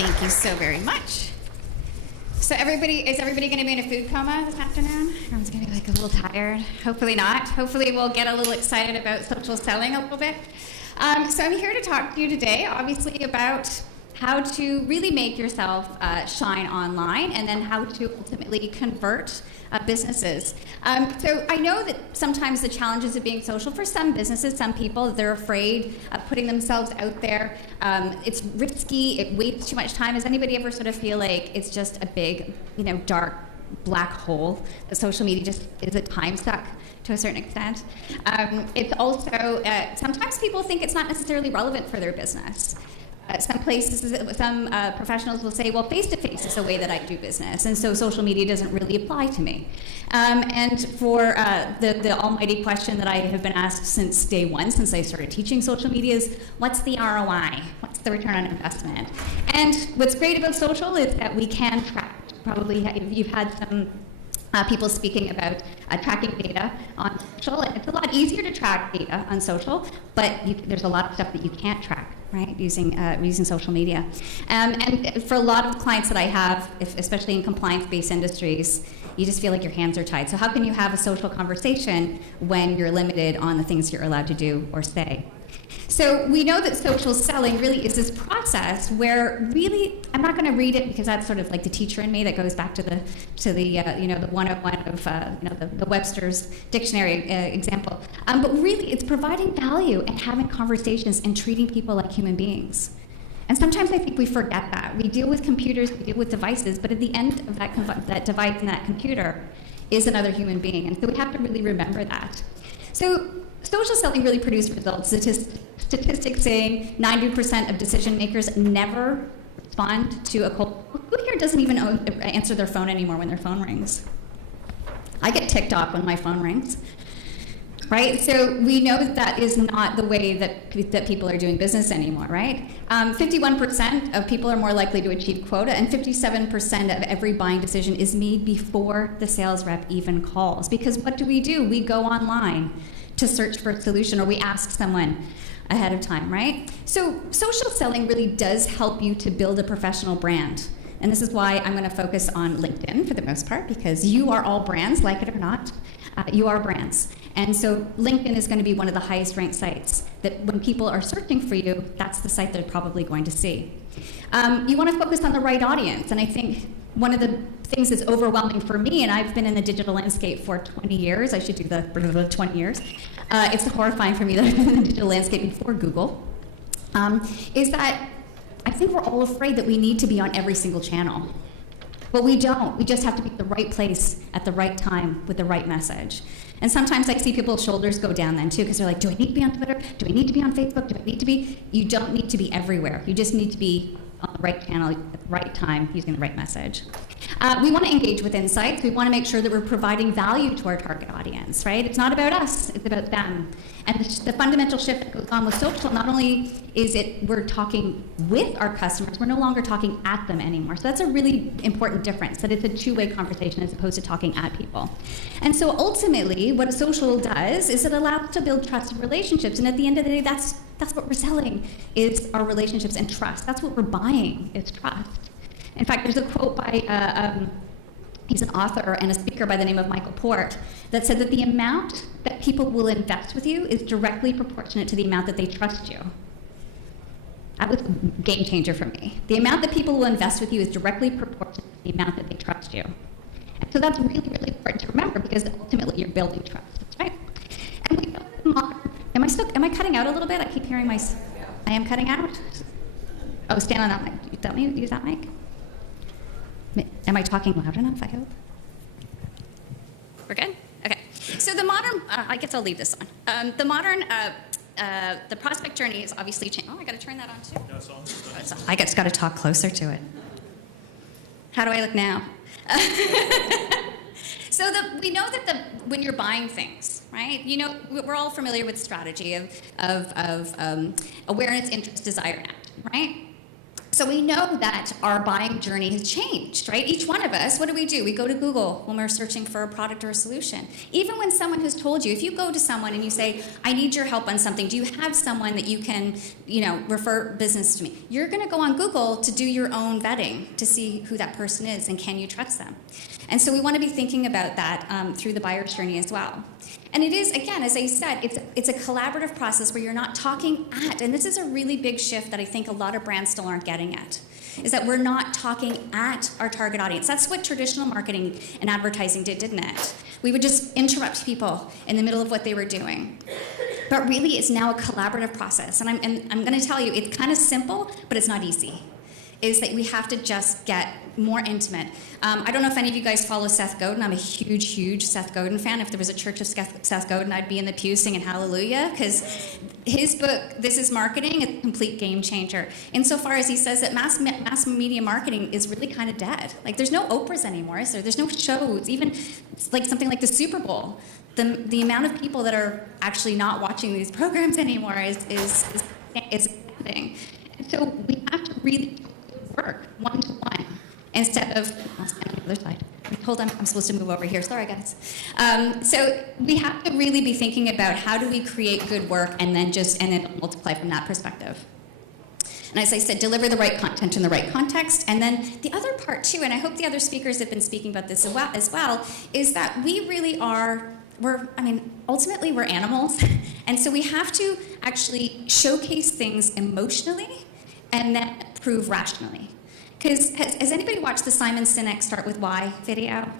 Thank you so very much. So is everybody going to be in a food coma this afternoon? Everyone's going to be like a little tired. Hopefully not. Hopefully we'll get a little excited about social selling a little bit. So I'm here to talk to you today, obviously, about how to really make yourself shine online, and then how to ultimately convert businesses. So I know that sometimes the challenges of being social for some businesses, some people, they're afraid of putting themselves out there. It's risky, it wastes too much time. Does anybody ever sort of feel like it's just a big, dark black hole? That social media just is a time suck to a certain extent. It's also, sometimes people think it's not necessarily relevant for their business. Some professionals will say, well, face-to-face is the way that I do business, and so social media doesn't really apply to me. And for the almighty question that I have been asked since day one, since I started teaching social media, is what's the ROI? What's the return on investment? And what's great about social is that we can track. Probably you've had some people speaking about tracking data on social. It's a lot easier to track data on social, but there's a lot of stuff that you can't track, right, using social media. And for a lot of clients that I have, especially in compliance-based industries, you just feel like your hands are tied. So how can you have a social conversation when you're limited on the things you're allowed to do or say? So we know that social selling really is this process where really, I'm not going to read it because that's sort of like the teacher in me that goes back to the 101 of the Webster's dictionary example. But really, it's providing value and having conversations and treating people like human beings. And sometimes I think we forget that. We deal with computers, we deal with devices, but at the end of that device and that computer is another human being. And so we have to really remember that. So social selling really produced results. Statistics saying 90% of decision makers never respond to a cold. Who here doesn't even answer their phone anymore when their phone rings? I get ticked off when my phone rings, right? So we know that is not the way that people are doing business anymore, right? 51% of people are more likely to achieve quota, and 57% of every buying decision is made before the sales rep even calls. Because what do? We go online to search for a solution, or we ask someone ahead of time, right? So social selling really does help you to build a professional brand. And this is why I'm going to focus on LinkedIn for the most part, because you are all brands, like it or not. You are brands. And so LinkedIn is going to be one of the highest ranked sites that when people are searching for you, that's the site they're probably going to see. You want to focus on the right audience. And I think one of the things that's overwhelming for me, and I've been in the digital landscape for 20 years, I should do the 20 years, it's horrifying for me that I've been in the digital landscape before Google, is that I think we're all afraid that we need to be on every single channel. But we don't. We just have to be at the right place at the right time with the right message. And sometimes I see people's shoulders go down then too, because they're like, do I need to be on Twitter? Do I need to be on Facebook? Do I need to be? You don't need to be everywhere. You just need to be on the right channel at the right time using the right message. We want to engage with insights. We want to make sure that we're providing value to our target audience, right? It's not about us, it's about them. And the fundamental shift that goes on with social, not only is it we're talking with our customers, we're no longer talking at them anymore. So that's a really important difference, that it's a two-way conversation as opposed to talking at people. And so ultimately, what a social does is it allows us to build trusted relationships. And at the end of the day, that's what we're selling, is our relationships and trust. That's what we're buying, is trust. In fact, there's a quote by, he's an author and a speaker by the name of Michael Port, that said that the amount that people will invest with you is directly proportionate to the amount that they trust you. That was a game changer for me. The amount that people will invest with you is directly proportionate to the amount that they trust you. And so that's really, really important to remember, because ultimately you're building trust, right? And we know am I cutting out a little bit? I keep hearing I am cutting out? Oh, stand on that mic. Use that mic. Am I talking loud enough, I hope? We're good? Okay. So the modern, I guess I'll leave this on. The prospect journey is obviously changing. Oh, I got to turn that on too. No, it's on. I just got to talk closer to it. How do I look now? So we know that when you're buying things, right? We're all familiar with the strategy of awareness, interest, desire, and action, right? So we know that our buying journey has changed, right? Each one of us, what do? We go to Google when we're searching for a product or a solution. Even when someone has told you, if you go to someone and you say, I need your help on something, do you have someone that you can, refer business to me? You're going to go on Google to do your own vetting to see who that person is and can you trust them. And so we want to be thinking about that through the buyer's journey as well. And it is, again, as I said, it's a collaborative process where you're not talking at, and this is a really big shift that I think a lot of brands still aren't getting at, is that we're not talking at our target audience. That's what traditional marketing and advertising did, didn't it? We would just interrupt people in the middle of what they were doing. But really, it's now a collaborative process. And I'm going to tell you, it's kind of simple, but it's not easy. Is that we have to just get more intimate. I don't know if any of you guys follow Seth Godin. I'm a huge, huge Seth Godin fan. If there was a church of Seth Godin, I'd be in the pew singing hallelujah, because his book, This Is Marketing, is a complete game changer. Insofar as he says that mass media marketing is really kind of dead. Like, there's no Oprahs anymore, is there? There's no shows, even like something like the Super Bowl. The amount of people that are actually not watching these programs anymore is thing. And so we have to really work one-to-one instead of, I'll stand on the other side. Hold on, I'm supposed to move over here. Sorry, guys. So we have to really be thinking about how do we create good work and then multiply from that perspective. And as I said, deliver the right content in the right context. And then the other part too, and I hope the other speakers have been speaking about this as well, is that we really are, ultimately we're animals. And so we have to actually showcase things emotionally and then prove rationally. Because has anybody watched the Simon Sinek Start With Why video?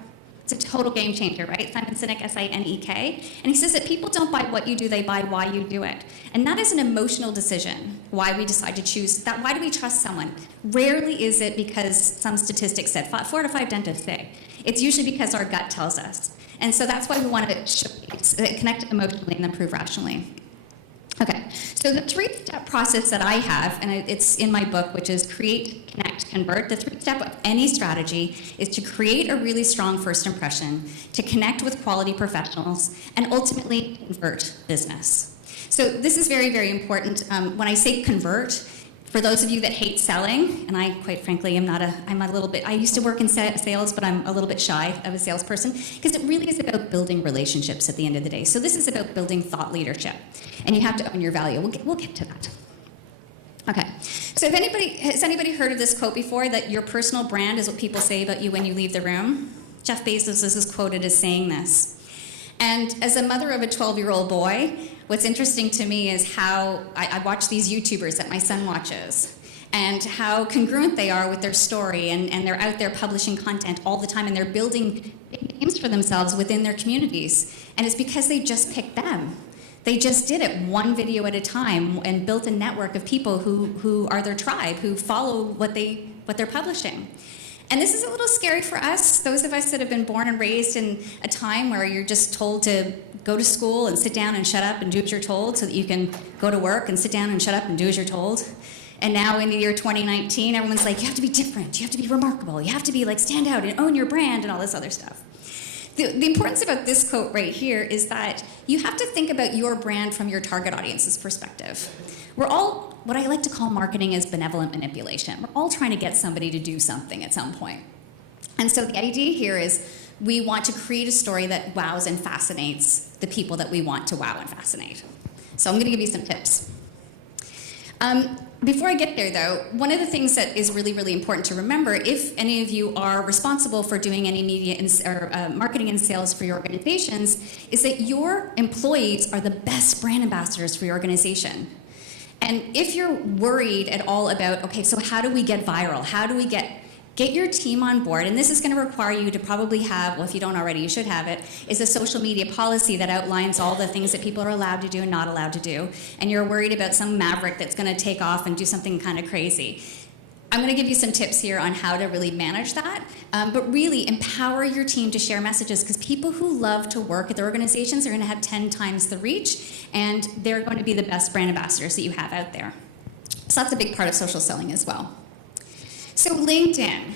It's a total game changer, right? Simon Sinek, Sinek. And he says that people don't buy what you do, they buy why you do it. And that is an emotional decision, why we decide to choose that. Why do we trust someone? Rarely is it because some statistics said 4 out of 5 dentists say. It's usually because our gut tells us. And so that's why we want to connect emotionally and then prove rationally. Okay, so the 3-step process that I have, and it's in my book, which is create, connect, convert. The 3-step of any strategy is to create a really strong first impression, to connect with quality professionals, and ultimately convert business. So this is very, very important. When I say convert, for those of you that hate selling, and I, quite frankly, I used to work in sales, but I'm a little bit shy of a salesperson, because it really is about building relationships at the end of the day. So this is about building thought leadership, and you have to own your value. We'll get to that. Okay, so has anybody heard of this quote before, that your personal brand is what people say about you when you leave the room? Jeff Bezos is quoted as saying this. And as a mother of a 12-year-old boy, what's interesting to me is how I watch these YouTubers that my son watches and how congruent they are with their story, and they're out there publishing content all the time, and they're building big names for themselves within their communities. And it's because they just picked them. They just did it one video at a time and built a network of people who are their tribe, who follow what they're publishing. And this is a little scary for us, those of us that have been born and raised in a time where you're just told to go to school and sit down and shut up and do what you're told, so that you can go to work and sit down and shut up and do as you're told. And now in the year 2019, everyone's like, you have to be different, you have to be remarkable, you have to be like stand out and own your brand and all this other stuff. The importance about this quote right here is that you have to think about your brand from your target audience's perspective. We're all, what I like to call marketing is benevolent manipulation. We're all trying to get somebody to do something at some point. And so the idea here is we want to create a story that wows and fascinates the people that we want to wow and fascinate. So I'm going to give you some tips. Before I get there, though, one of the things that is really, really important to remember, if any of you are responsible for doing any media or marketing and sales for your organizations, is that your employees are the best brand ambassadors for your organization. And if you're worried at all about, okay, so how do we get viral? How do we get your team on board? And this is going to require you to probably have, well, if you don't already, you should have it, is a social media policy that outlines all the things that people are allowed to do and not allowed to do. And you're worried about some maverick that's going to take off and do something kind of crazy. I'm going to give you some tips here on how to really manage that, but really empower your team to share messages, because people who love to work at their organizations are going to have 10 times the reach, and they're going to be the best brand ambassadors that you have out there. So that's a big part of social selling as well. So LinkedIn.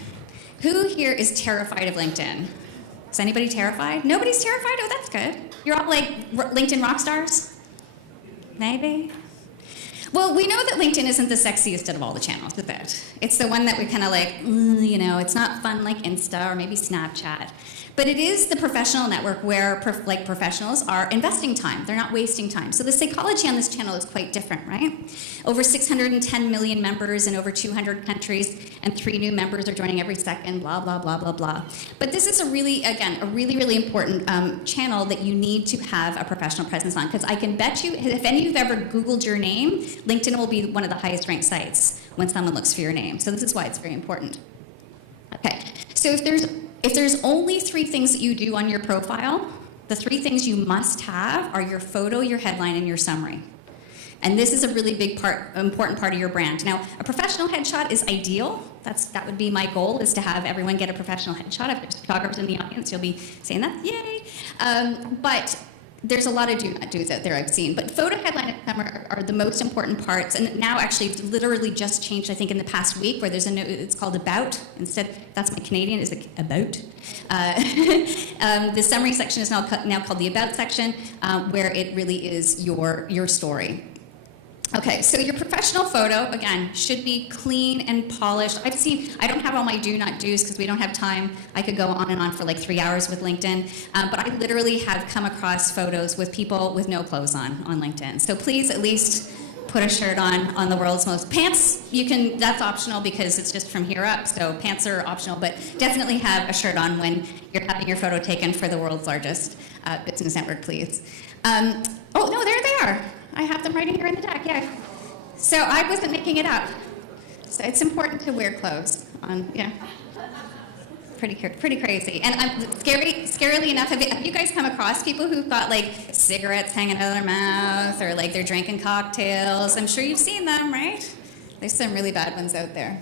Who here is terrified of LinkedIn? Is anybody terrified? Nobody's terrified? Oh, that's good. You're all like LinkedIn rock stars? Maybe? Well, we know that LinkedIn isn't the sexiest out of all the channels, is it? It's the one that we kind of like, you know, it's not fun like Insta or maybe Snapchat. But it is the professional network where professionals are investing time. They're not wasting time. So the psychology on this channel is quite different, right? Over 610 million members in over 200 countries, and 3 new members are joining every second, blah, blah, blah, blah, blah. But this is a really important channel that you need to have a professional presence on, because I can bet you, if any of you have ever Googled your name, LinkedIn will be one of the highest ranked sites when someone looks for your name. So this is why it's very important. Okay, so if there's only 3 things that you do on your profile, the 3 things you must have are your photo, your headline, and your summary. And this is a really important part of your brand. Now, a professional headshot is ideal. That would be my goal, is to have everyone get a professional headshot. If there's photographers in the audience, you'll be saying that, yay. But there's a lot of do not do's out there I've seen. But photo, headline, and summary are the most important parts. And now actually literally just changed, I think, in the past week, where there's a note, it's called about. Instead, that's my Canadian, is it about? The summary section is now called the about section, where it really is your story. Okay, so your professional photo, again, should be clean and polished. I don't have all my do not do's because we don't have time. I could go on and on for like 3 hours with LinkedIn, but I literally have come across photos with people with no clothes on LinkedIn. So please at least put a shirt on the world's most. Pants, that's optional because it's just from here up, so pants are optional, but definitely have a shirt on when you're having your photo taken for the world's largest business network, please. Oh, no, there they are. I have them right in here in the deck, yeah. So I wasn't making it up. So it's important to wear clothes on, yeah. Pretty crazy. And scarily enough, have you guys come across people who've got like cigarettes hanging out of their mouth, or like they're drinking cocktails? I'm sure you've seen them, right? There's some really bad ones out there.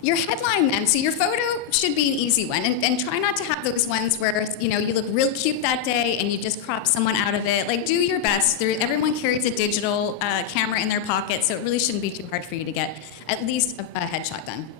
Your headline then, so your photo should be an easy one, and try not to have those ones where, you know, you look real cute that day and you just crop someone out of it. Like, do your best. Everyone carries a digital camera in their pocket, so it really shouldn't be too hard for you to get at least a headshot done.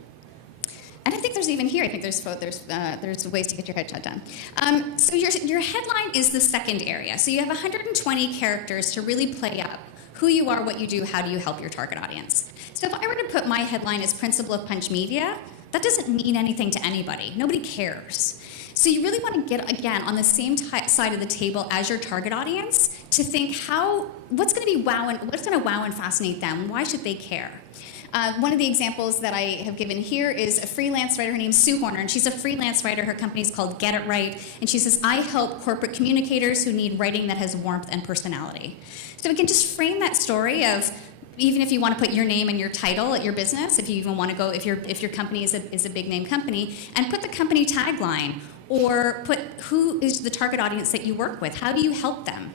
And I think there's even here, I think there's ways to get your headshot done. So your headline is the second area. So you have 120 characters to really play up who you are, what you do, how do you help your target audience. So if I were to put my headline as Principal of Punch Media, that doesn't mean anything to anybody. Nobody cares. So you really want to get, again, on the same side of the table as your target audience to think what's going to wow and fascinate them? Why should they care? One of the examples that I have given here is a freelance writer. Her name's Sue Horner, and she's a freelance writer. Her company's called Get It Right, and she says, I help corporate communicators who need writing that has warmth and personality. So we can just frame that story of, even if you want to put your name and your title at your business, if you even want to go, if your company is a big name company, and put the company tagline, or put who is the target audience that you work with. How do you help them?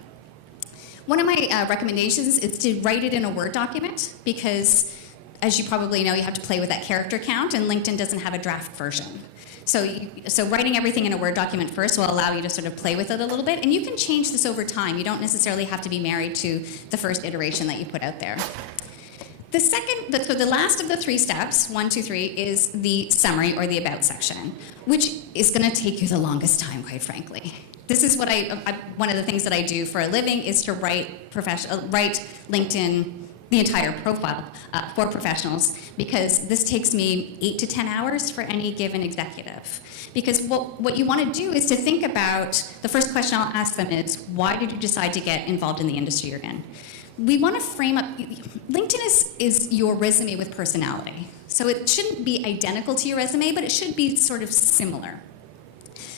One of my recommendations is to write it in a Word document, because as you probably know, you have to play with that character count, and LinkedIn doesn't have a draft version. So writing everything in a Word document first will allow you to sort of play with it a little bit, and you can change this over time. You don't necessarily have to be married to the first iteration that you put out there. So the last of the 3 steps, 1, 2, 3, is the summary or the about section, which is going to take you the longest time, quite frankly. This is what one of the things that I do for a living is to write LinkedIn, the entire profile for professionals, because this takes me 8 to 10 hours for any given executive. Because what you want to do is to think about, the first question I'll ask them is, why did you decide to get involved in the industry you're in? We want to frame up, LinkedIn is your resume with personality. So it shouldn't be identical to your resume, but it should be sort of similar.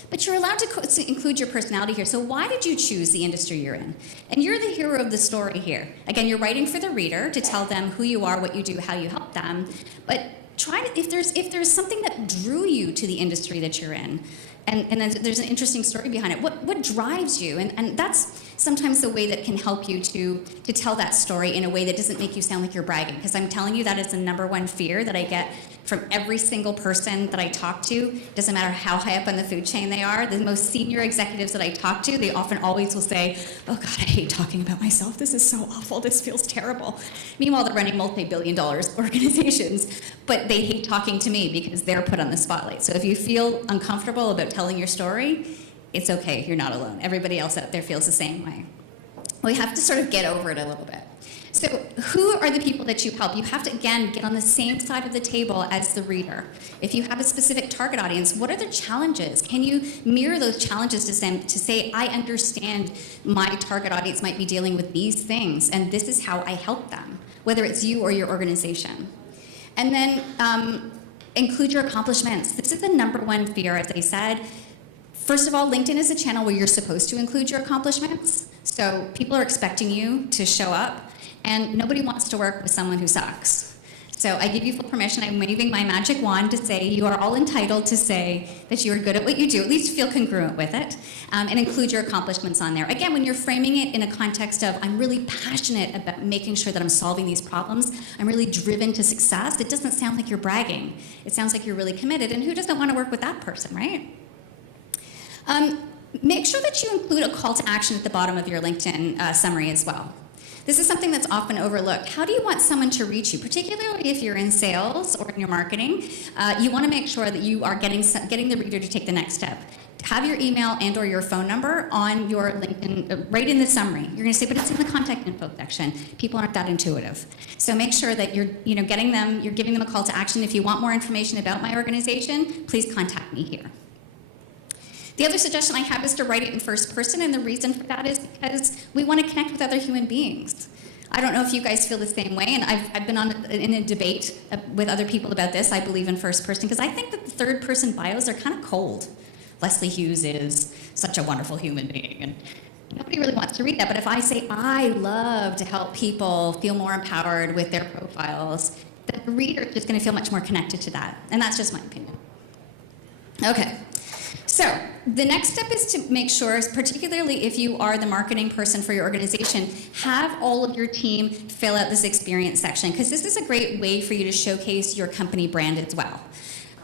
But you're allowed to include your personality here. So why did you choose the industry you're in? And you're the hero of the story here. Again, you're writing for the reader to tell them who you are, what you do, how you help them. But if there's something that drew you to the industry that you're in, and then there's an interesting story behind it. What drives you? And that's sometimes the way that can help you to tell that story in a way that doesn't make you sound like you're bragging. Because I'm telling you, that is the number one fear that I get from every single person that I talk to. Doesn't matter how high up on the food chain they are. The most senior executives that I talk to, they often always will say, oh God, I hate talking about myself. This is so awful. This feels terrible. Meanwhile, they're running multi-billion-dollar organizations, but they hate talking to me because they're put on the spotlight. So if you feel uncomfortable about telling your story, it's okay. You're not alone. Everybody else out there feels the same way. We have to sort of get over it a little bit. So who are the people that you help? You have to, again, get on the same side of the table as the reader. If you have a specific target audience, what are their challenges? Can you mirror those challenges to them to say, I understand my target audience might be dealing with these things, and this is how I help them, whether it's you or your organization. And then include your accomplishments. This is the number one fear, as I said. First of all, LinkedIn is a channel where you're supposed to include your accomplishments. So people are expecting you to show up, and nobody wants to work with someone who sucks. So I give you full permission. I'm waving my magic wand to say you are all entitled to say that you are good at what you do, at least feel congruent with it, and include your accomplishments on there. Again, when you're framing it in a context of, I'm really passionate about making sure that I'm solving these problems, I'm really driven to success, it doesn't sound like you're bragging. It sounds like you're really committed, and who doesn't want to work with that person, right? Make sure that you include a call to action at the bottom of your LinkedIn summary as well. This is something that's often overlooked. How do you want someone to reach you, particularly if you're in sales or in your marketing? You want to make sure that you are getting the reader to take the next step. Have your email and or your phone number on your LinkedIn, right in the summary. You're going to say, but it's in the contact info section. People aren't that intuitive. So make sure that you're giving them a call to action. If you want more information about my organization, please contact me here. The other suggestion I have is to write it in first person, and the reason for that is because we want to connect with other human beings. I don't know if you guys feel the same way, and I've been in a debate with other people about this. I believe in first person because I think that the third person bios are kind of cold. Leslie Hughes is such a wonderful human being, and nobody really wants to read that. But if I say, I love to help people feel more empowered with their profiles, the reader is just going to feel much more connected to that, and that's just my opinion. Okay. So the next step is to make sure, particularly if you are the marketing person for your organization, have all of your team fill out this experience section, because this is a great way for you to showcase your company brand as well.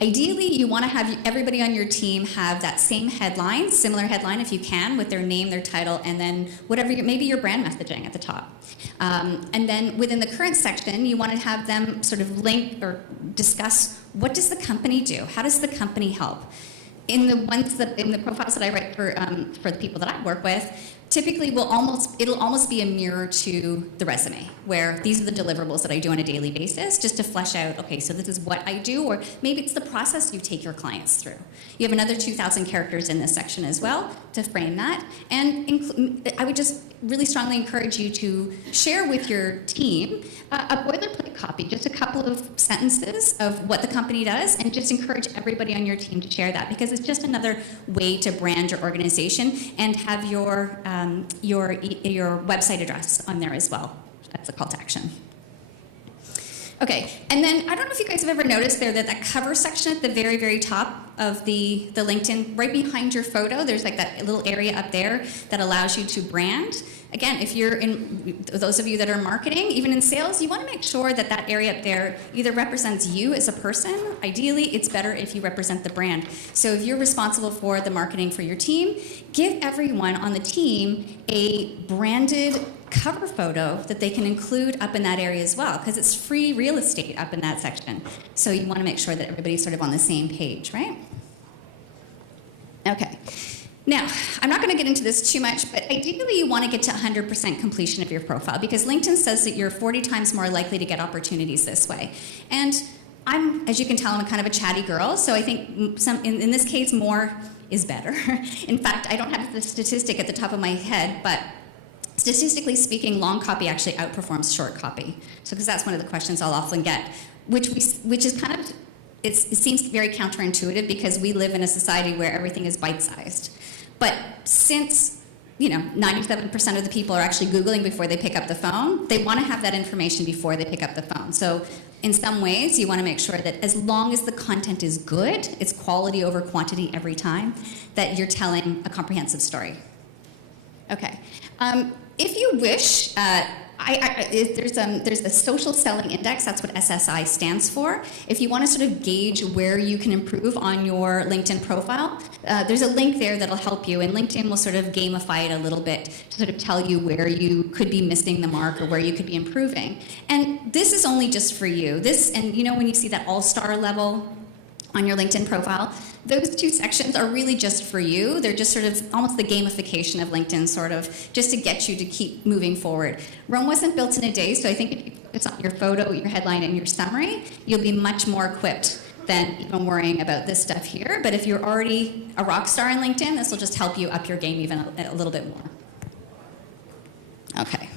Ideally, you want to have everybody on your team have that same headline, similar headline if you can, with their name, their title, and then whatever, maybe your brand messaging at the top. And then within the current section, you want to have them sort of link or discuss, what does the company do? How does the company help? In the profiles that I write for the people that I work with, typically it'll almost be a mirror to the resume, where these are the deliverables that I do on a daily basis, just to flesh out, okay, so this is what I do, or maybe it's the process you take your clients through. You have another 2,000 characters in this section as well to frame that, and I would just really strongly encourage you to share with your team a boilerplate copy, just a couple of sentences of what the company does, and just encourage everybody on your team to share that, because it's just another way to brand your organization and have your website address on there as well. That's a call to action. Okay, and then I don't know if you guys have ever noticed there that cover section at the very, very top of the LinkedIn, right behind your photo, there's like that little area up there that allows you to brand. Again, if you're in, those of you that are marketing, even in sales, you want to make sure that that area up there either represents you as a person. Ideally, it's better if you represent the brand. So if you're responsible for the marketing for your team, give everyone on the team a branded cover photo that they can include up in that area as well, because it's free real estate up in that section. So you want to make sure that everybody's sort of on the same page, right? Okay. Now, I'm not going to get into this too much, but ideally you want to get to 100% completion of your profile, because LinkedIn says that you're 40 times more likely to get opportunities this way. And as you can tell, I'm kind of a chatty girl, so I think in this case, more is better. In fact, I don't have the statistic at the top of my head, but statistically speaking, long copy actually outperforms short copy. So, because that's one of the questions I'll often get, which is kind of, it seems very counterintuitive, because we live in a society where everything is bite-sized. But since 97% of the people are actually Googling before they pick up the phone, they want to have that information before they pick up the phone. So in some ways, you want to make sure that as long as the content is good, it's quality over quantity every time, that you're telling a comprehensive story. Okay. If you wish, there's a social selling index. That's what SSI stands for. If you want to sort of gauge where you can improve on your LinkedIn profile, there's a link there that'll help you, and LinkedIn will sort of gamify it a little bit to sort of tell you where you could be missing the mark or where you could be improving. And this is only just for you. This, and when you see that all-star level, on your LinkedIn profile. Those two sections are really just for you. They're just sort of almost the gamification of LinkedIn, sort of, just to get you to keep moving forward. Rome wasn't built in a day, so I think if you focus on your photo, your headline, and your summary, you'll be much more equipped than even worrying about this stuff here. But if you're already a rock star in LinkedIn, this will just help you up your game even a little bit more. Okay.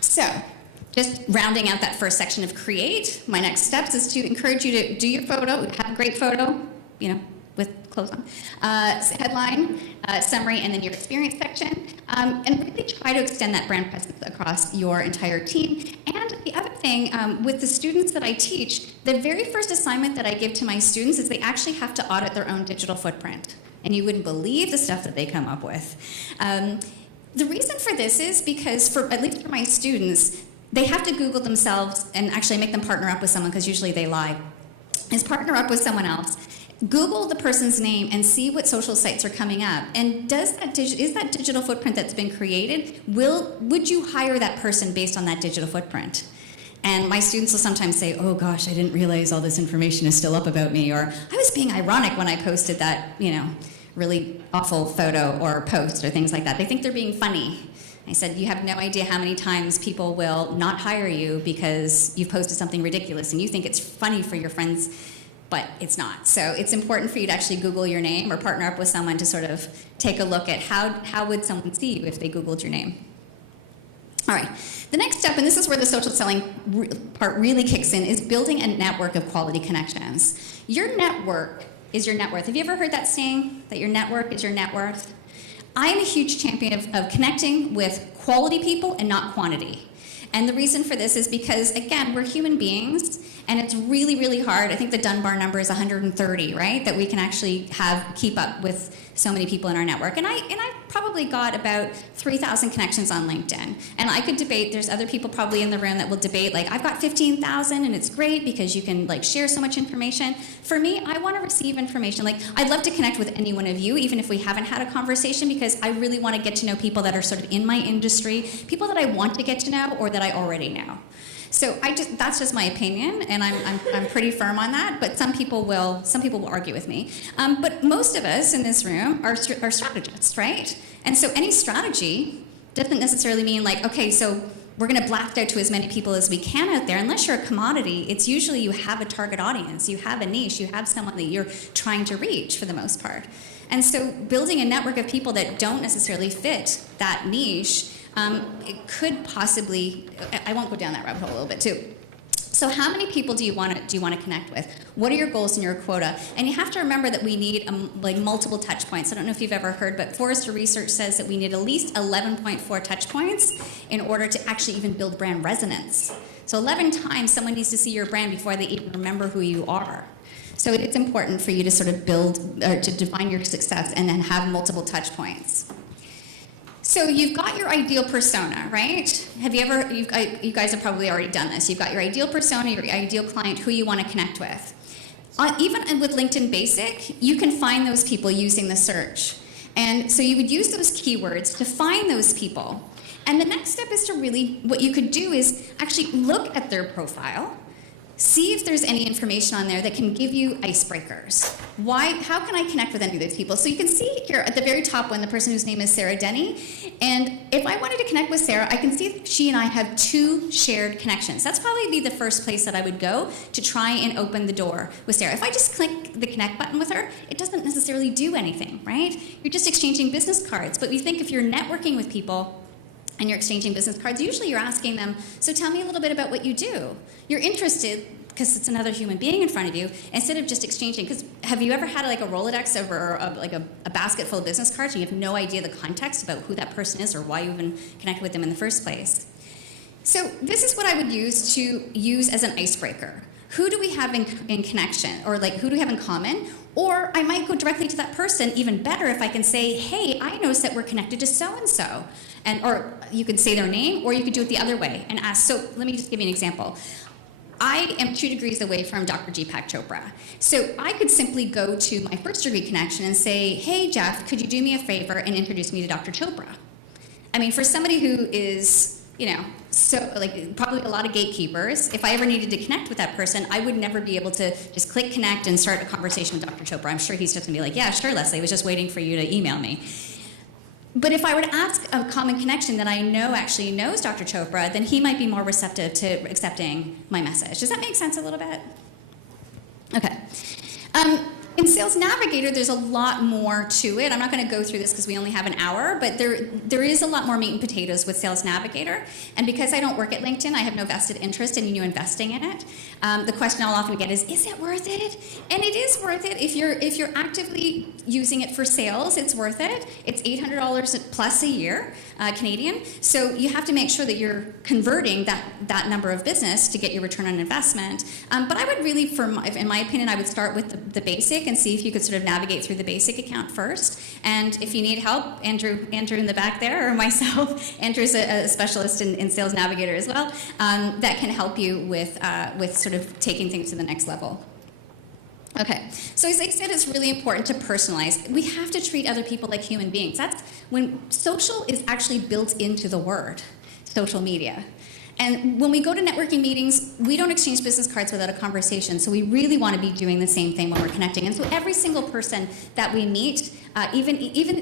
So, just rounding out that first section of create, my next steps is to encourage you to do your photo, have a great photo, with clothes on, headline, summary, and then your experience section, and really try to extend that brand presence across your entire team. And the other thing, with the students that I teach, the very first assignment that I give to my students is they actually have to audit their own digital footprint. And you wouldn't believe the stuff that they come up with. The reason for this is because, at least for my students, they have to Google themselves and actually make them partner up with someone, because usually they lie, is partner up with someone else. Google the person's name and see what social sites are coming up. And is that digital footprint that's been created, would you hire that person based on that digital footprint? And my students will sometimes say, oh gosh, I didn't realize all this information is still up about me, or I was being ironic when I posted that, really awful photo or post or things like that. They think they're being funny. I said, you have no idea how many times people will not hire you because you've posted something ridiculous and you think it's funny for your friends, but it's not. So it's important for you to actually Google your name or partner up with someone to sort of take a look at how would someone see you if they Googled your name. All right, the next step, and this is where the social selling part really kicks in, is building a network of quality connections. Your network is your net worth. Have you ever heard that saying, that your network is your net worth? I am a huge champion of connecting with quality people and not quantity. And the reason for this is because, again, we're human beings, and it's really, really hard. I think the Dunbar number is 130, right? That we can actually keep up with so many people in our network. And I probably got about 3,000 connections on LinkedIn. And I could debate, there's other people probably in the room that will debate, like, I've got 15,000 and it's great because you can share so much information. For me, I want to receive information. I'd love to connect with any one of you, even if we haven't had a conversation, because I really want to get to know people that are sort of in my industry, people that I want to get to know or that I already know. So that's just my opinion, and I'm pretty firm on that. But some people will argue with me. But most of us in this room are strategists, right? And so any strategy doesn't necessarily mean okay, so we're going to blast out to as many people as we can out there. Unless you're a commodity, it's usually you have a target audience, you have a niche, you have someone that you're trying to reach for the most part. And so building a network of people that don't necessarily fit that niche. It could possibly, I won't go down that rabbit hole a little bit too. So how many people do you want to connect with? What are your goals and your quota? And you have to remember that we need multiple touch points. I don't know if you've ever heard, but Forrester research says that we need at least 11.4 touch points in order to actually even build brand resonance. So 11 times someone needs to see your brand before they even remember who you are. So it's important for you to sort of build, or to define your success and then have multiple touch points. So you've got your ideal persona, right? You guys have probably already done this. You've got your ideal persona, your ideal client, who you want to connect with. Even with LinkedIn Basic, you can find those people using the search. And so you would use those keywords to find those people. And the next step is what you could do is actually look at their profile, see if there's any information on there that can give you icebreakers. How can I connect with any of those people? So you can see here at the very top one, the person whose name is Sarah Denny. And if I wanted to connect with Sarah, I can see if she and I have 2 shared connections. That's probably the first place that I would go to try and open the door with Sarah. If I just click the connect button with her, it doesn't necessarily do anything, right? You're just exchanging business cards. But we think if you're networking with people and you're exchanging business cards, usually you're asking them, so tell me a little bit about what you do. You're interested because it's another human being in front of you, instead of just exchanging. Because have you ever had a Rolodex or a basket full of business cards and you have no idea the context about who that person is or why you even connected with them in the first place? So this is what I would use as an icebreaker. Who do we have in connection, or who do we have in common? Or I might go directly to that person. Even better if I can say, hey, I noticed that we're connected to so-and-so. Or you could say their name, or you could do it the other way and ask. So let me just give you an example. I am 2 degrees away from Dr. Deepak Chopra. So I could simply go to my first degree connection and say, hey, Jeff, could you do me a favor and introduce me to Dr. Chopra? I mean, for somebody who is, so like probably a lot of gatekeepers. If I ever needed to connect with that person, I would never be able to just click connect and start a conversation with Dr. Chopra. I'm sure he's just gonna be like, yeah, sure, Leslie, I was just waiting for you to email me. But if I were to ask a common connection that I know actually knows Dr. Chopra, then he might be more receptive to accepting my message. Does that make sense a little bit? Okay. In Sales Navigator, there's a lot more to it. I'm not going to go through this because we only have an hour, but there is a lot more meat and potatoes with Sales Navigator. And because I don't work at LinkedIn, I have no vested interest in you investing in it. The question I'll often get is it worth it? And it is worth it. If you're actively using it for sales, it's worth it. It's $800 plus a year, Canadian. So you have to make sure that you're converting that number of business to get your return on investment. But I would really, in my opinion, I would start with the basic and see if you could sort of navigate through the basic account first. And if you need help, Andrew in the back there, or myself, Andrew's a specialist in Sales Navigator as well, that can help you with sort of taking things to the next level. Okay, so as I said, it's really important to personalize. We have to treat other people like human beings. That's when social is actually built into the word, social media. And when we go to networking meetings, we don't exchange business cards without a conversation. So we really want to be doing the same thing when we're connecting. And so every single person that we meet, even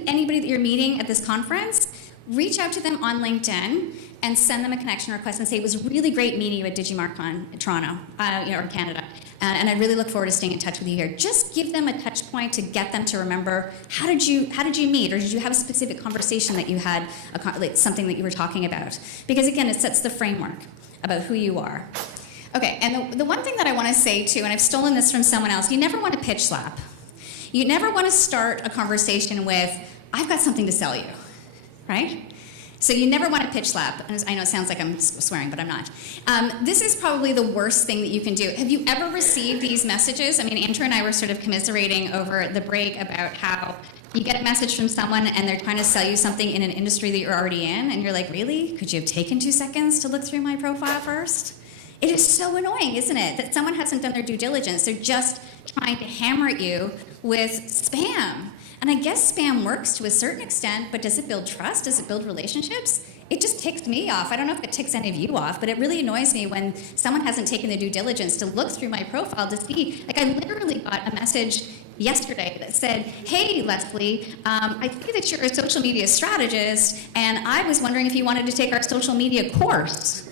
anybody that you're meeting at this conference, reach out to them on LinkedIn and send them a connection request and say, it was really great meeting you at DigiMarcon Toronto, or Canada. And I really look forward to staying in touch with you here. Just give them a touch point to get them to remember, how did you meet? Or did you have a specific conversation that you had, like something that you were talking about? Because again, it sets the framework about who you are. Okay, and the one thing that I want to say too, and I've stolen this from someone else, you never want to pitch slap. You never want to start a conversation with, I've got something to sell you, right? So you never want to pitch slap. I know it sounds like I'm swearing, but I'm not. This is probably the worst thing that you can do. Have you ever received these messages? I mean, Andrew and I were sort of commiserating over the break about how you get a message from someone and they're trying to sell you something in an industry that you're already in, and you're like, really? Could you have taken 2 seconds to look through my profile first? It is so annoying, isn't it, that someone hasn't done their due diligence. They're just trying to hammer at you with spam. And I guess spam works to a certain extent, but does it build trust? Does it build relationships? It just ticks me off. I don't know if it ticks any of you off, but it really annoys me when someone hasn't taken the due diligence to look through my profile to see. Like, I literally got a message yesterday that said, hey, Leslie, I see that you're a social media strategist, and I was wondering if you wanted to take our social media course.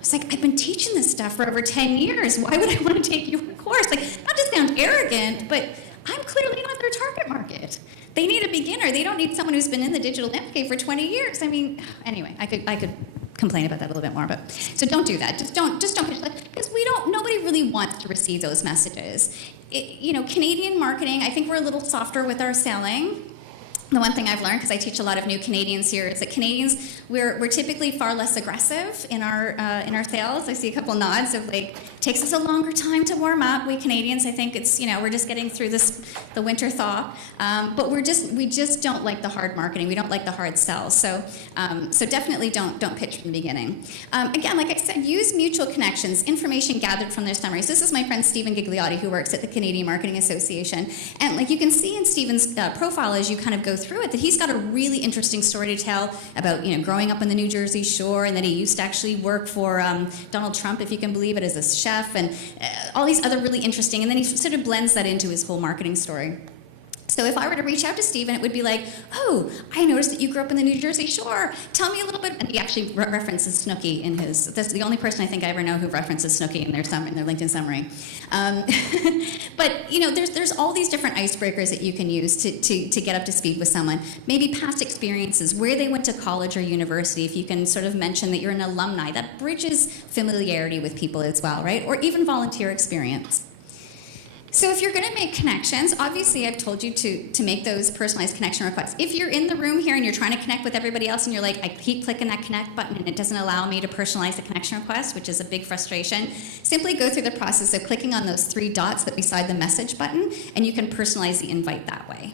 It's like, I've been teaching this stuff for over 10 years. Why would I want to take your course? Like, not to sound arrogant, but I'm clearly not their target market. They need a beginner. They don't need someone who's been in the digital landscape for 20 years. I mean, anyway, I could complain about that a little bit more, but so don't do that. Just don't because nobody really wants to receive those messages. Canadian marketing, I think we're a little softer with our selling. The one thing I've learned, because I teach a lot of new Canadians here, is that Canadians, we're typically far less aggressive in our sales. I see a couple nods of like, takes us a longer time to warm up. We Canadians, I think it's, we're just getting through the winter thaw. But we just don't like the hard marketing. We don't like the hard sells. So definitely don't pitch from the beginning. Again, like I said, use mutual connections, information gathered from their summaries. This is my friend Stephen Gigliotti, who works at the Canadian Marketing Association. And like you can see in Stephen's profile as you kind of go through it, that he's got a really interesting story to tell about growing up on the New Jersey shore, and that he used to actually work for Donald Trump, if you can believe it, as a chef, and all these other really interesting, and then he sort of blends that into his whole marketing story. So if I were to reach out to Stephen, it would be like, oh, I noticed that you grew up in the New Jersey Shore. Tell me a little bit. And he actually references Snooki in his, that's the only person I think I ever know who references Snooki in their LinkedIn summary. But, there's all these different icebreakers that you can use to get up to speed with someone. Maybe past experiences, where they went to college or university. If you can sort of mention that you're an alumni, that bridges familiarity with people as well, right? Or even volunteer experience. So if you're going to make connections, obviously I've told you to make those personalized connection requests. If you're in the room here and you're trying to connect with everybody else and you're like, I keep clicking that connect button and it doesn't allow me to personalize the connection request, which is a big frustration, simply go through the process of clicking on those 3 dots that beside the message button, and you can personalize the invite that way.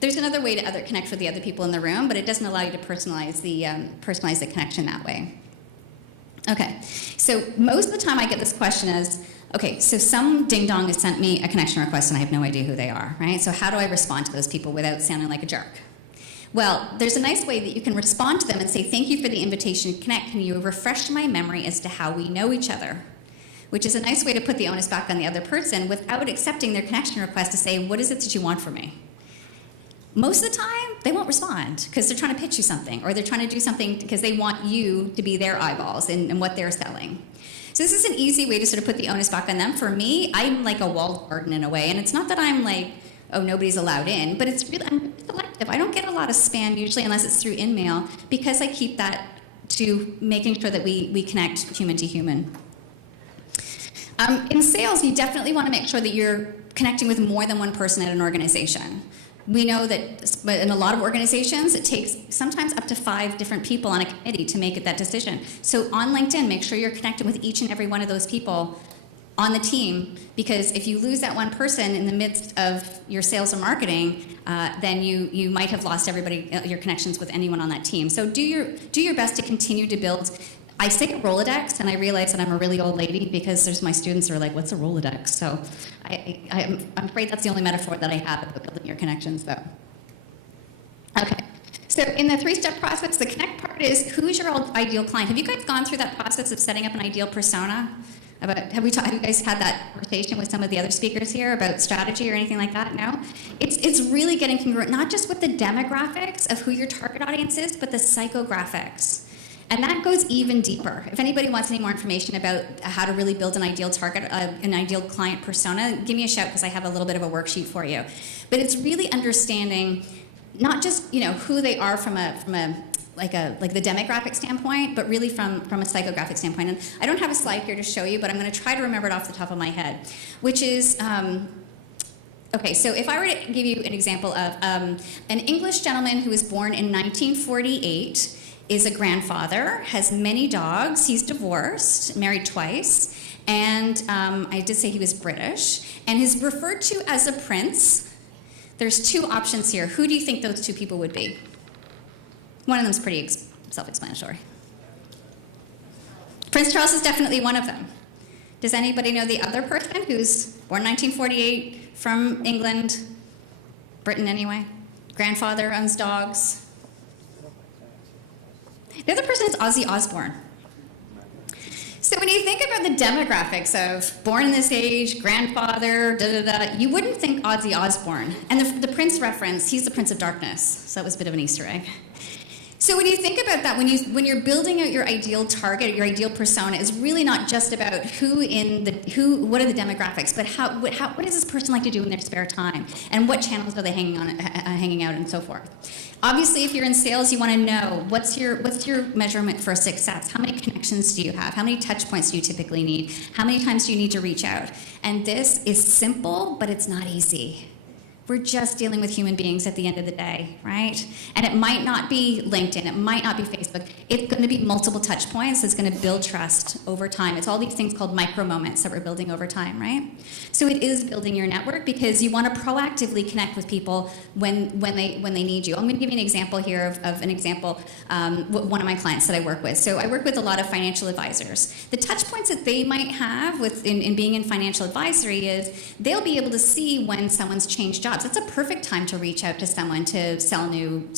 There's another way to connect with the other people in the room, but it doesn't allow you to personalize the connection that way. Okay, so most of the time I get this question as, okay, so some ding-dong has sent me a connection request and I have no idea who they are, right? So how do I respond to those people without sounding like a jerk? Well, there's a nice way that you can respond to them and say, thank you for the invitation to connect. Can you refresh my memory as to how we know each other? Which is a nice way to put the onus back on the other person without accepting their connection request to say, what is it that you want from me? Most of the time, they won't respond because they're trying to pitch you something, or they're trying to do something because they want you to be their eyeballs in what they're selling. So this is an easy way to sort of put the onus back on them. For me, I'm like a walled garden in a way, and it's not that I'm like, oh, nobody's allowed in, but it's really, I'm selective. I don't get a lot of spam usually unless it's through InMail, because I keep that to making sure that we connect human to human. In sales, you definitely want to make sure that you're connecting with more than one person at an organization. We know that in a lot of organizations, it takes sometimes up to 5 different people on a committee to make that decision. So on LinkedIn, make sure you're connected with each and every one of those people on the team, because if you lose that one person in the midst of your sales or marketing, then you might have lost everybody, your connections with anyone on that team. So do your best to continue to build. I say a Rolodex, and I realize that I'm a really old lady because there's my students who are like, what's a Rolodex? So I'm afraid that's the only metaphor that I have about building your connections, though. Okay, so in the 3-step process, the connect part is, who's your ideal client? Have you guys gone through that process of setting up an ideal persona? Have you guys had that conversation with some of the other speakers here about strategy or anything like that? No? It's really getting congruent, not just with the demographics of who your target audience is, but the psychographics. And that goes even deeper. If anybody wants any more information about how to really build an ideal target, an ideal client persona, give me a shout, because I have a little bit of a worksheet for you. But it's really understanding not just who they are from like the demographic standpoint, but really from a psychographic standpoint. And I don't have a slide here to show you, but I'm going to try to remember it off the top of my head, which is. Okay, so if I were to give you an example of an English gentleman who was born in 1948, is a grandfather, has many dogs, he's divorced, married twice, and I did say he was British, and is referred to as a prince. There's 2 options here. Who do you think those 2 people would be? One of them's pretty self-explanatory. Prince Charles is definitely one of them. Does anybody know the other person who's born 1948, from England, Britain anyway? Grandfather, owns dogs. The other person is Ozzy Osbourne. So when you think about the demographics of born in this age, grandfather, you wouldn't think Ozzy Osbourne. And the Prince reference, he's the Prince of Darkness, so that was a bit of an Easter egg. So when you think about that, when you're building out your ideal target, your ideal persona, is really not just about what are the demographics, but what does this person like to do in their spare time, and what channels are they hanging out, and so forth. Obviously, if you're in sales, you want to know what's your measurement for success. How many connections do you have? How many touch points do you typically need? How many times do you need to reach out? And this is simple, but it's not easy. We're just dealing with human beings at the end of the day, right? And it might not be LinkedIn, it might not be Facebook. It's going to be multiple touch points that's going to build trust over time. It's all these things called micro moments that we're building over time, right? So it is building your network, because you want to proactively connect with people when they need you. I'm going to give you an example here of one of my clients that I work with. So I work with a lot of financial advisors. The touch points that they might have in being in financial advisory is they'll be able to see when someone's changed jobs. That's a perfect time to reach out to someone to sell new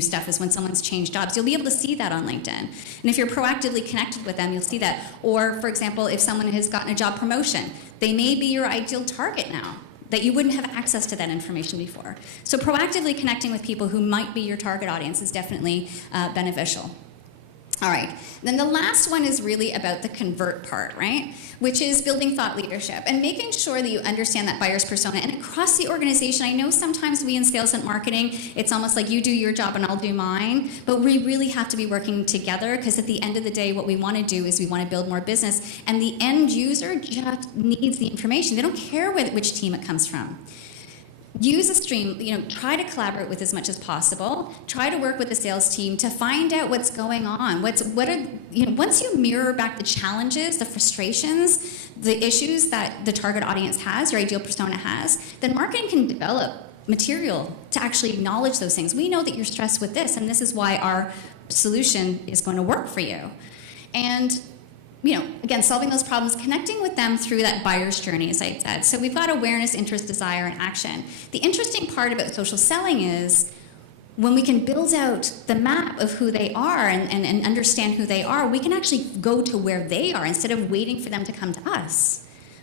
stuff, is when someone's changed jobs. You'll be able to see that on LinkedIn. And if you're proactively connected with them, you'll see that. Or, for example, if someone has gotten a job promotion, they may be your ideal target now, that you wouldn't have access to that information before. So proactively connecting with people who might be your target audience is definitely beneficial. All right, then the last one is really about the convert part, right? Which is building thought leadership and making sure that you understand that buyer's persona. And across the organization, I know sometimes we in sales and marketing, it's almost like you do your job and I'll do mine, but we really have to be working together, because at the end of the day, what we want to do is we want to build more business, and the end user just needs the information. They don't care which team it comes from. Use a stream, try to collaborate with as much as possible. Try to work with the sales team to find out what's going on. Once you mirror back the challenges, the frustrations, the issues that the target audience has, your ideal persona has, then marketing can develop material to actually acknowledge those things. We know that you're stressed with this, and this is why our solution is going to work for you. And again, solving those problems, connecting with them through that buyer's journey, as I said. So we've got awareness, interest, desire, and action. The interesting part about social selling is when we can build out the map of who they are and understand who they are, we can actually go to where they are instead of waiting for them to come to us.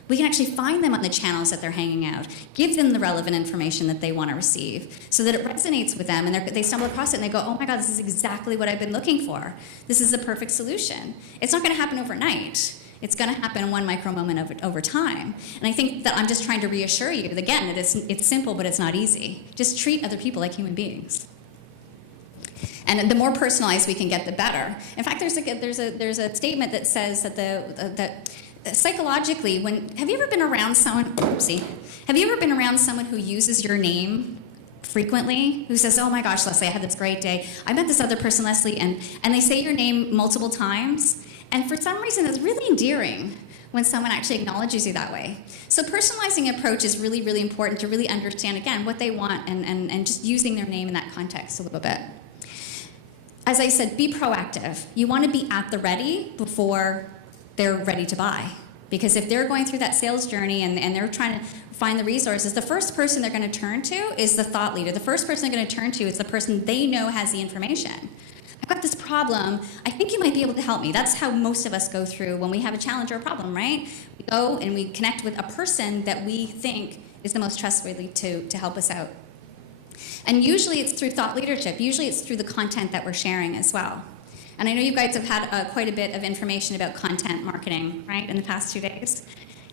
We can actually find them on the channels that they're hanging out, give them the relevant information that they want to receive so that it resonates with them and they stumble across it and they go, oh my God, this is exactly what I've been looking for. This is the perfect solution. It's not going to happen overnight. It's going to happen in one micro moment over time. And I think that I'm just trying to reassure you that, again, it's simple, but it's not easy. Just treat other people like human beings. And the more personalized we can get, the better. In fact, there's a statement that says that psychologically, have you ever been around someone? Have you ever been around someone who uses your name frequently? Who says, "Oh my gosh, Leslie, I had this great day. I met this other person, Leslie," and they say your name multiple times. And for some reason, it's really endearing when someone actually acknowledges you that way. So personalizing approach is really, really important to really understand, again, what they want and just using their name in that context a little bit. As I said, be proactive. You want to be at the ready before they're ready to buy. Because if they're going through that sales journey and they're trying to find the resources, the first person they're going to turn to is the thought leader. The first person they're going to turn to is the person they know has the information. I've got this problem. I think you might be able to help me. That's how most of us go through when we have a challenge or a problem, right? We go and we connect with a person that we think is the most trustworthy to help us out. And usually it's through thought leadership. Usually it's through the content that we're sharing as well. And I know you guys have had quite a bit of information about content marketing, right, in the past 2 days.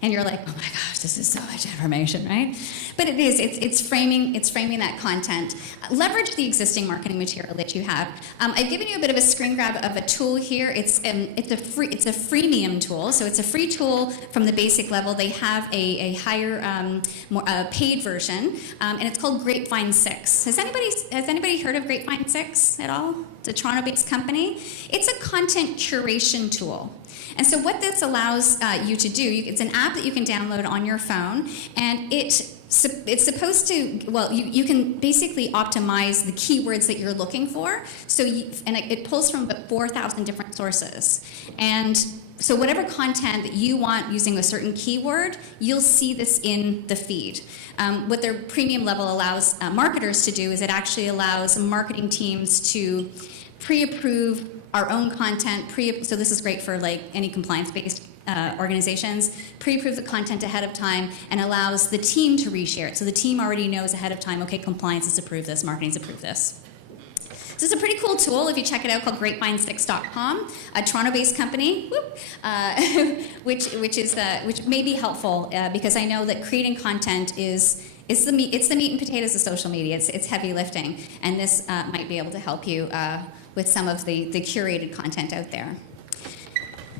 And you're like, oh my gosh, this is so much information, right? But it is, it's framing that content. Leverage the existing marketing material that you have. I've given you a bit of a screen grab of a tool here. It's a freemium tool, so it's a free tool from the basic level. They have a higher, more paid version, and it's called Grapevine 6. Has anybody heard of Grapevine 6 at all? It's a Toronto-based company. It's a content curation tool. And so what this allows you to do, it's an app that you can download on your phone, and it's supposed to, well, you can basically optimize the keywords that you're looking for. So it pulls from about 4,000 different sources. And so whatever content that you want using a certain keyword, you'll see this in the feed. What their premium level allows marketers to do is it actually allows marketing teams to pre-approve our own content, so this is great for like any compliance-based organizations, pre-approve the content ahead of time and allows the team to reshare it. So the team already knows ahead of time, okay, compliance has approved this, marketing's approved this. So it's a pretty cool tool if you check it out, called grapevine6.com, a Toronto-based company, which may be helpful because I know that creating content it's the meat and potatoes of social media. It's heavy lifting, and this might be able to help you with some of the curated content out there.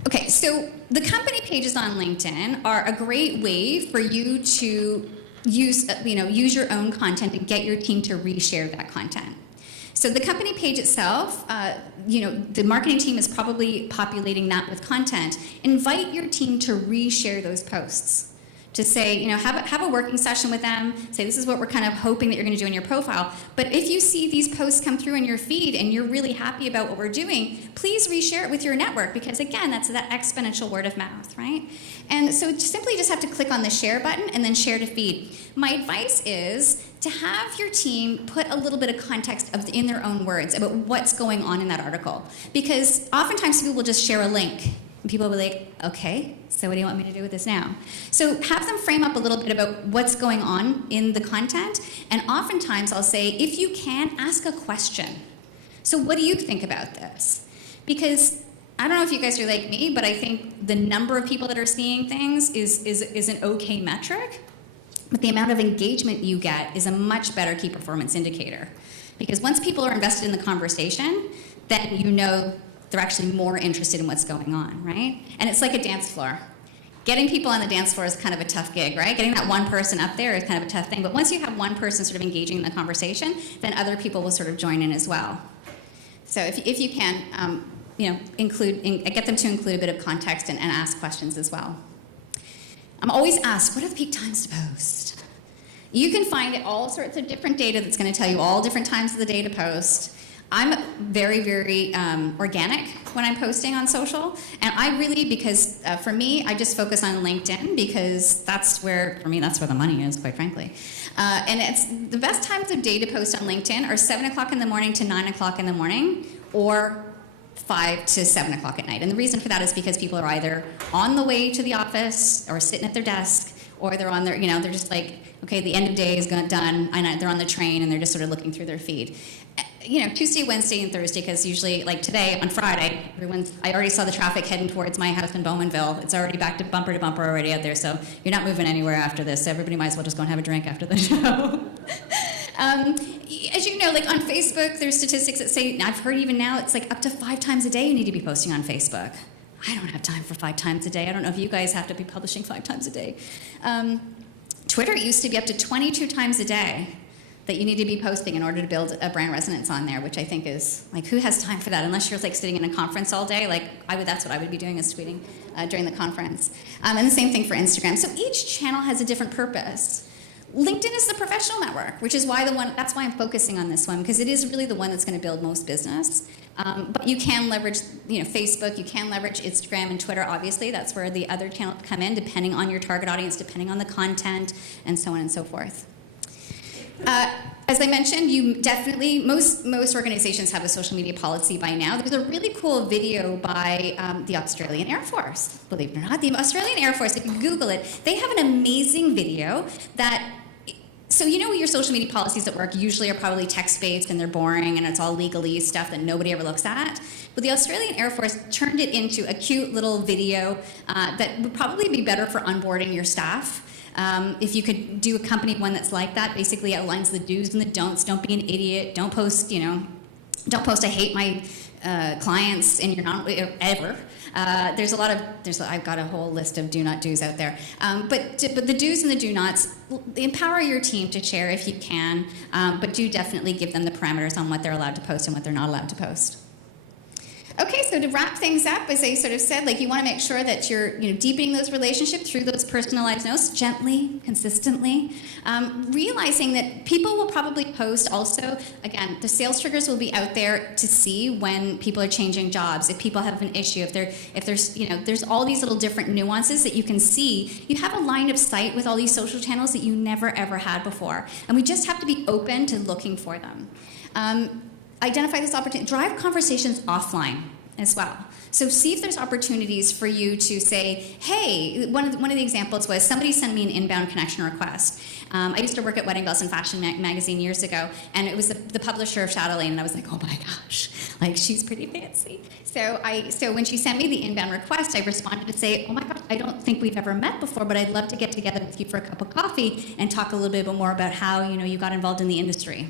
Okay, so the company pages on LinkedIn are a great way for you to use your own content and get your team to reshare that content. So the company page itself, the marketing team is probably populating that with content. Invite your team to reshare those posts. To say, have a working session with them, say this is what we're kind of hoping that you're going to do in your profile. But if you see these posts come through in your feed and you're really happy about what we're doing, please reshare it with your network because, again, that's that exponential word of mouth, right? And so simply just have to click on the share button and then share to feed. My advice is to have your team put a little bit of context in their own words about what's going on in that article. Because oftentimes people will just share a link. And people will be like, okay, so what do you want me to do with this now? So have them frame up a little bit about what's going on in the content. And oftentimes I'll say, if you can, ask a question. So what do you think about this? Because I don't know if you guys are like me, but I think the number of people that are seeing things is an okay metric. But the amount of engagement you get is a much better key performance indicator. Because once people are invested in the conversation, then you know they're actually more interested in what's going on, right? And it's like a dance floor. Getting people on the dance floor is kind of a tough gig, right? Getting that one person up there is kind of a tough thing. But once you have one person sort of engaging in the conversation, then other people will sort of join in as well. So if you can, get them to include a bit of context and ask questions as well. I'm always asked, what are the peak times to post? You can find all sorts of different data that's going to tell you all different times of the day to post. I'm very, very organic when I'm posting on social. And I really, because for me, I just focus on LinkedIn because that's where, for me, that's where the money is, quite frankly. And it's the best times of day to post on LinkedIn are 7 o'clock in the morning to 9 o'clock in the morning, or 5 to 7 o'clock at night. And the reason for that is because people are either on the way to the office or sitting at their desk, or they're on their, they're just like, okay, the end of day is done, and they're on the train and they're just sort of looking through their feed. Tuesday, Wednesday, and Thursday, because usually, like today, on Friday, I already saw the traffic heading towards my house in Bowmanville. It's already back to bumper already out there, so you're not moving anywhere after this, so everybody might as well just go and have a drink after the show. As you know, like on Facebook, there's statistics that say, I've heard even now, it's like up to 5 times a day you need to be posting on Facebook. I don't have time for 5 times a day. I don't know if you guys have to be publishing 5 times a day. Twitter used to be up to 22 times a day that you need to be posting in order to build a brand resonance on there, which I think is, like, who has time for that? Unless you're like sitting in a conference all day, that's what I would be doing, is tweeting during the conference. And the same thing for Instagram. So each channel has a different purpose. LinkedIn is the professional network, which is that's why I'm focusing on this one, because it is really the one that's going to build most business. But you can leverage, Facebook, you can leverage Instagram and Twitter, obviously. That's where the other channels come in, depending on your target audience, depending on the content, and so on and so forth. As I mentioned, most organizations have a social media policy by now. There's a really cool video by the Australian Air Force, believe it or not. The Australian Air Force, if you Google it, they have an amazing video that, so your social media policies at work usually are probably text-based and they're boring and it's all legalese stuff that nobody ever looks at. But the Australian Air Force turned it into a cute little video that would probably be better for onboarding your staff. If you could do a company one that's like that, basically outlines the do's and the don'ts. Don't be an idiot. Don't post, don't post, I hate my clients and you're not, ever. I've got a whole list of do not do's out there. But the do's and the do nots, empower your team to share if you can, but do definitely give them the parameters on what they're allowed to post and what they're not allowed to post. Okay, so to wrap things up, as I sort of said, you want to make sure that you're deepening those relationships through those personalized notes, gently, consistently, realizing that people will probably post also. Again, the sales triggers will be out there to see when people are changing jobs, if people have an issue, if there's all these little different nuances that you can see. You have a line of sight with all these social channels that you never ever had before, and we just have to be open to looking for them. Identify this opportunity, drive conversations offline as well. So see if there's opportunities for you to say, hey, one of the examples was somebody sent me an inbound connection request. I used to work at Wedding Bells and Fashion magazine years ago, and it was the publisher of Chatelaine, and I was like, oh my gosh, she's pretty fancy. So when she sent me the inbound request, I responded to say, oh my gosh, I don't think we've ever met before, but I'd love to get together with you for a cup of coffee and talk a little bit more about how you got involved in the industry.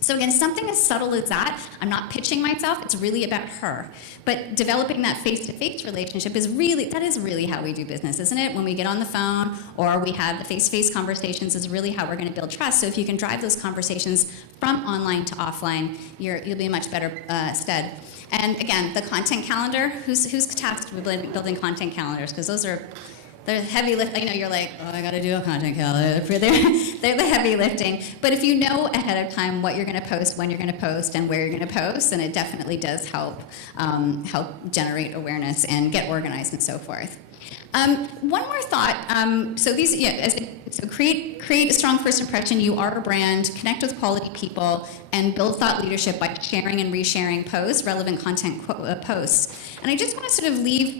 So again, something as subtle as that, I'm not pitching myself, it's really about her. But developing that face-to-face relationship is really how we do business, isn't it? When we get on the phone or we have the face-to-face conversations is really how we're going to build trust. So if you can drive those conversations from online to offline, you'll be in much better stead. And again, the content calendar, who's tasked with building content calendars? Because they're heavy lift. I know you're like, oh, I got to do a content calendar. They're the heavy lifting. But if you know ahead of time what you're going to post, when you're going to post, and where you're going to post, then it definitely does help generate awareness and get organized and so forth. One more thought. So create a strong first impression. You are a brand. Connect with quality people, and build thought leadership by sharing and resharing posts, relevant content posts. And I just want to sort of leave,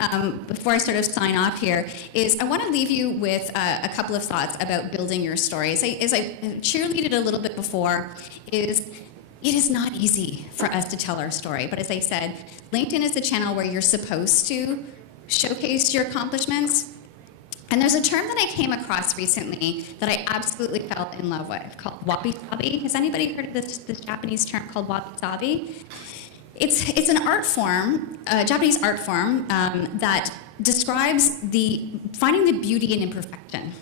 before I sort of sign off here, is I want to leave you with a couple of thoughts about building your story. As I cheerleaded a little bit before, it is not easy for us to tell our story. But as I said, LinkedIn is the channel where you're supposed to showcase your accomplishments. And there's a term that I came across recently that I absolutely fell in love with, called wabi-sabi. Has anybody heard of this Japanese term called wabi-sabi? It's an art form, a Japanese art form that describes finding the beauty in imperfection.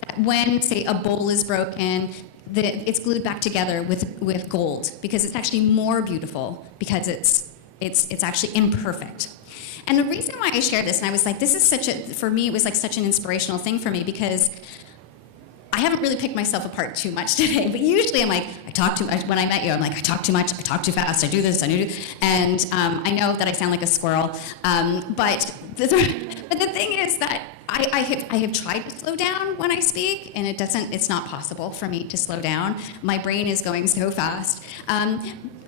That when, say, a bowl is broken, it's glued back together with gold, because it's actually more beautiful because it's actually imperfect. And the reason why I share this, and I was like, this is for me, it was like such an inspirational thing for me, because I haven't really picked myself apart too much today, but usually I'm like, when I met you, I'm like, I talk too much, I talk too fast, I do this, I do this, and I know that I sound like a squirrel, but the thing is that I have tried to slow down when I speak, and it's not possible for me to slow down. My brain is going so fast.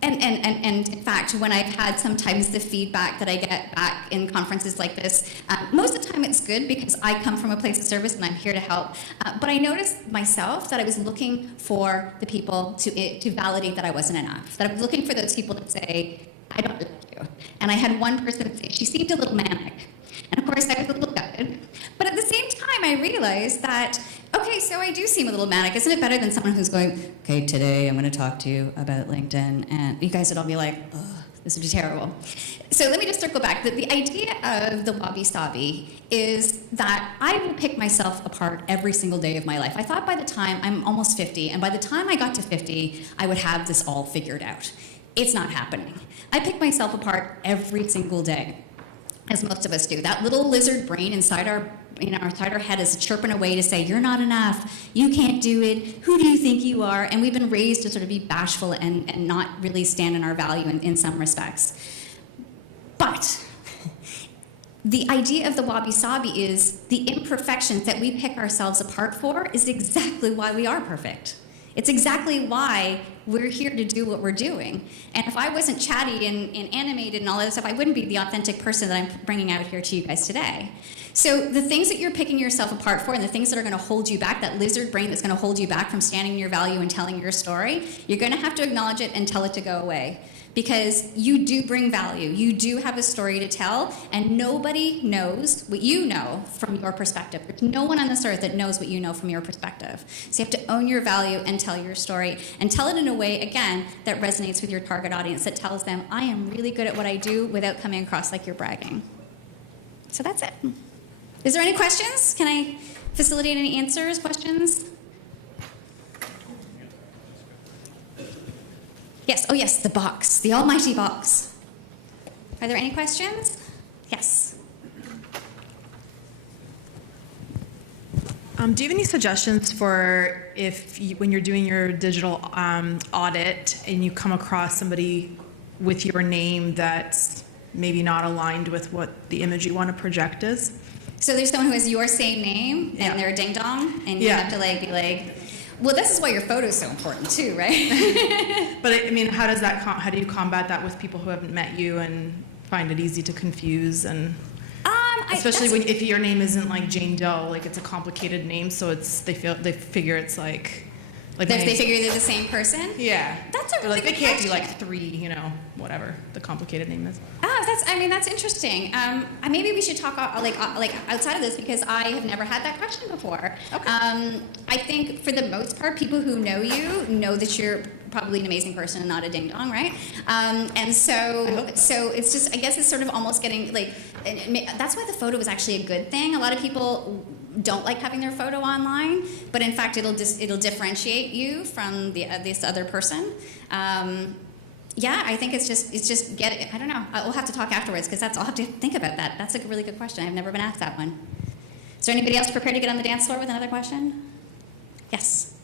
And in fact, when I've had sometimes the feedback that I get back in conferences like this, most of the time it's good because I come from a place of service and I'm here to help. But I noticed myself that I was looking for the people to validate that I wasn't enough. That I was looking for those people to say, I don't like you. And I had one person say, she seemed a little manic. And of course, I was a little gutted. But at the same time, I realized that, okay, so I do seem a little manic. Isn't it better than someone who's going, okay, today I'm going to talk to you about LinkedIn, and you guys would all be like, oh, this would be terrible. So let me just circle back. The idea of the wabi-sabi is that I will pick myself apart every single day of my life. I thought by the time, I'm almost 50, and by the time I got to 50, I would have this all figured out. It's not happening. I pick myself apart every single day, as most of us do. That little lizard brain inside our head is chirping away to say, you're not enough, you can't do it, who do you think you are? And we've been raised to sort of be bashful and not really stand in our value in some respects. But the idea of the wabi-sabi is the imperfections that we pick ourselves apart for is exactly why we are perfect. It's exactly why we're here to do what we're doing. And if I wasn't chatty and animated and all that stuff, I wouldn't be the authentic person that I'm bringing out here to you guys today. So the things that you're picking yourself apart for and the things that are going to hold you back, that lizard brain that's going to hold you back from standing in your value and telling your story, you're going to have to acknowledge it and tell it to go away. Because you do bring value. You do have a story to tell, and nobody knows what you know from your perspective. There's no one on this earth that knows what you know from your perspective. So you have to own your value and tell your story, and tell it in a way, again, that resonates with your target audience, that tells them, I am really good at what I do without coming across like you're bragging. So that's it. Is there any questions? Can I facilitate any answers, questions? Yes, oh yes, the box, the almighty box. Are there any questions? Yes. Do you have any suggestions for when you're doing your digital audit and you come across somebody with your name that's maybe not aligned with what the image you want to project is? So there's someone who has your same name and they're a ding dong, and you have to be like, well, this is why your photo is so important too, right? But I mean, how do you combat that with people who haven't met you and find it easy to confuse, and especially if your name isn't like Jane Doe, like it's a complicated name, so they figure it's like they figure they're the same person. Yeah, that's a really good question. They can't be like 3, whatever the complicated name is. That's interesting. Maybe we should talk like outside of this, because I have never had that question before. Okay. I think for the most part, people who know you know that you're probably an amazing person and not a ding dong, right? And so it's just, I guess it's sort of almost getting like, that's why the photo is actually a good thing. A lot of people don't like having their photo online, but in fact it'll differentiate you from this other person. I think it's just get it. I don't know. We'll have to talk afterwards, because I'll have to think about that. That's a really good question. I've never been asked that one. Is there anybody else prepared to get on the dance floor with another question? Yes.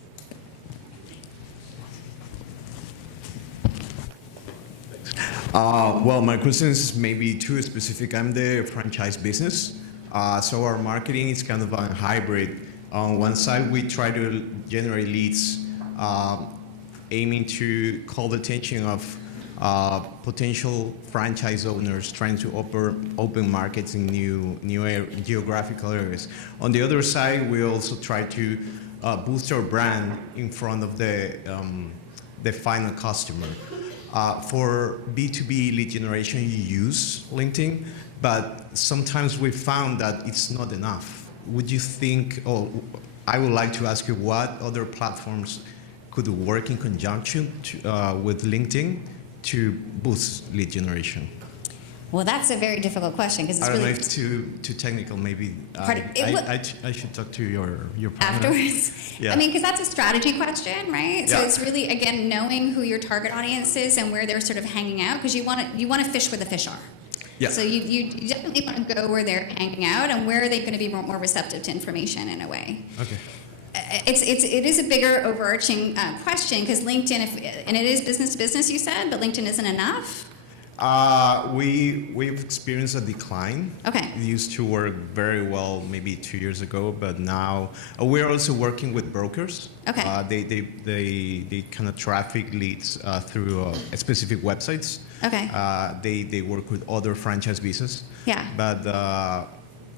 Well, my question is maybe too specific. I'm the franchise business, so our marketing is kind of a hybrid. On one side, we try to generate leads, aiming to call the attention of potential franchise owners trying to open markets in new geographical areas. On the other side, we also try to boost our brand in front of the final customer. For B2B lead generation, you use LinkedIn, but sometimes we found that it's not enough. Would you think, I would like to ask you, what other platforms could work in conjunction with LinkedIn to boost lead generation? Well, that's a very difficult question, because it's I don't really... know if too technical, maybe. I should talk to your partner. Afterwards? Yeah. I mean, because that's a strategy question, right? So Yeah. it's really, again, knowing who your target audience is and where they're sort of hanging out, because you want to fish where the fish are. Yeah. So you definitely want to go where they're hanging out and where are they going to be more receptive to information in a way. Okay. it is a bigger overarching question, because LinkedIn, and it is business to business, you said, but LinkedIn isn't enough. We've experienced a decline. Okay. It used to work very well maybe 2 years ago, but now we're also working with brokers. Okay. They kind of traffic leads through specific websites. Okay. They work with other franchise business. Yeah. But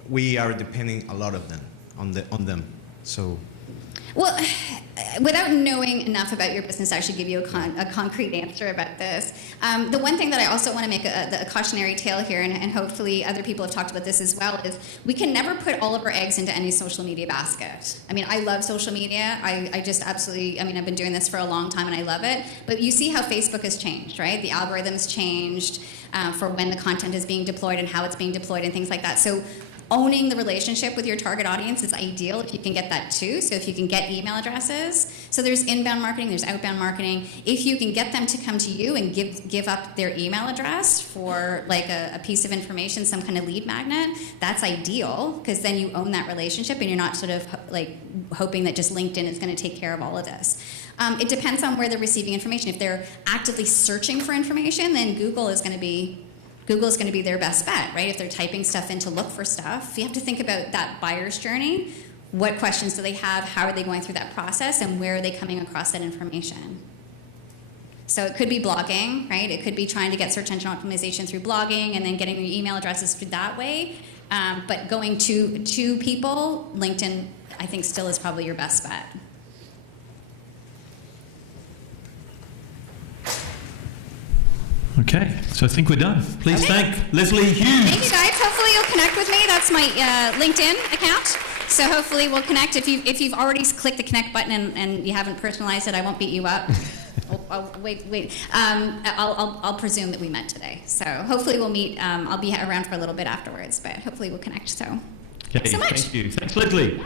we are depending a lot of them on them. So. Well, without knowing enough about your business to actually give you a concrete answer about this, the one thing that I also want to make a cautionary tale here, and hopefully other people have talked about this as well, is we can never put all of our eggs into any social media basket. I mean, I love social media. I just absolutely, I mean, I've been doing this for a long time and I love it. But you see how Facebook has changed, right? The algorithms changed for when the content is being deployed and how it's being deployed and things like that. So owning the relationship with your target audience is ideal if you can get that too. So if you can get email addresses. So there's inbound marketing, there's outbound marketing. If you can get them to come to you and give up their email address for like a piece of information, some kind of lead magnet, that's ideal, because then you own that relationship and you're not sort of like hoping that just LinkedIn is going to take care of all of this. It depends on where they're receiving information. If they're actively searching for information, then Google is going to be their best bet, right? If they're typing stuff in to look for stuff, you have to think about that buyer's journey. What questions do they have? How are they going through that process? And where are they coming across that information? So it could be blogging, right? It could be trying to get search engine optimization through blogging and then getting your email addresses through that way. But going to people, LinkedIn, I think, still is probably your best bet. Okay, so I think we're done. Please thank Leslie Hughes. Thank you, guys. Hopefully you'll connect with me. That's my LinkedIn account. So hopefully we'll connect. If you've already clicked the connect button and you haven't personalized it, I won't beat you up. Wait. I'll presume that we met today. So hopefully we'll meet. I'll be around for a little bit afterwards, but hopefully we'll connect. So Okay, thanks so much. thank you. Thanks, Leslie.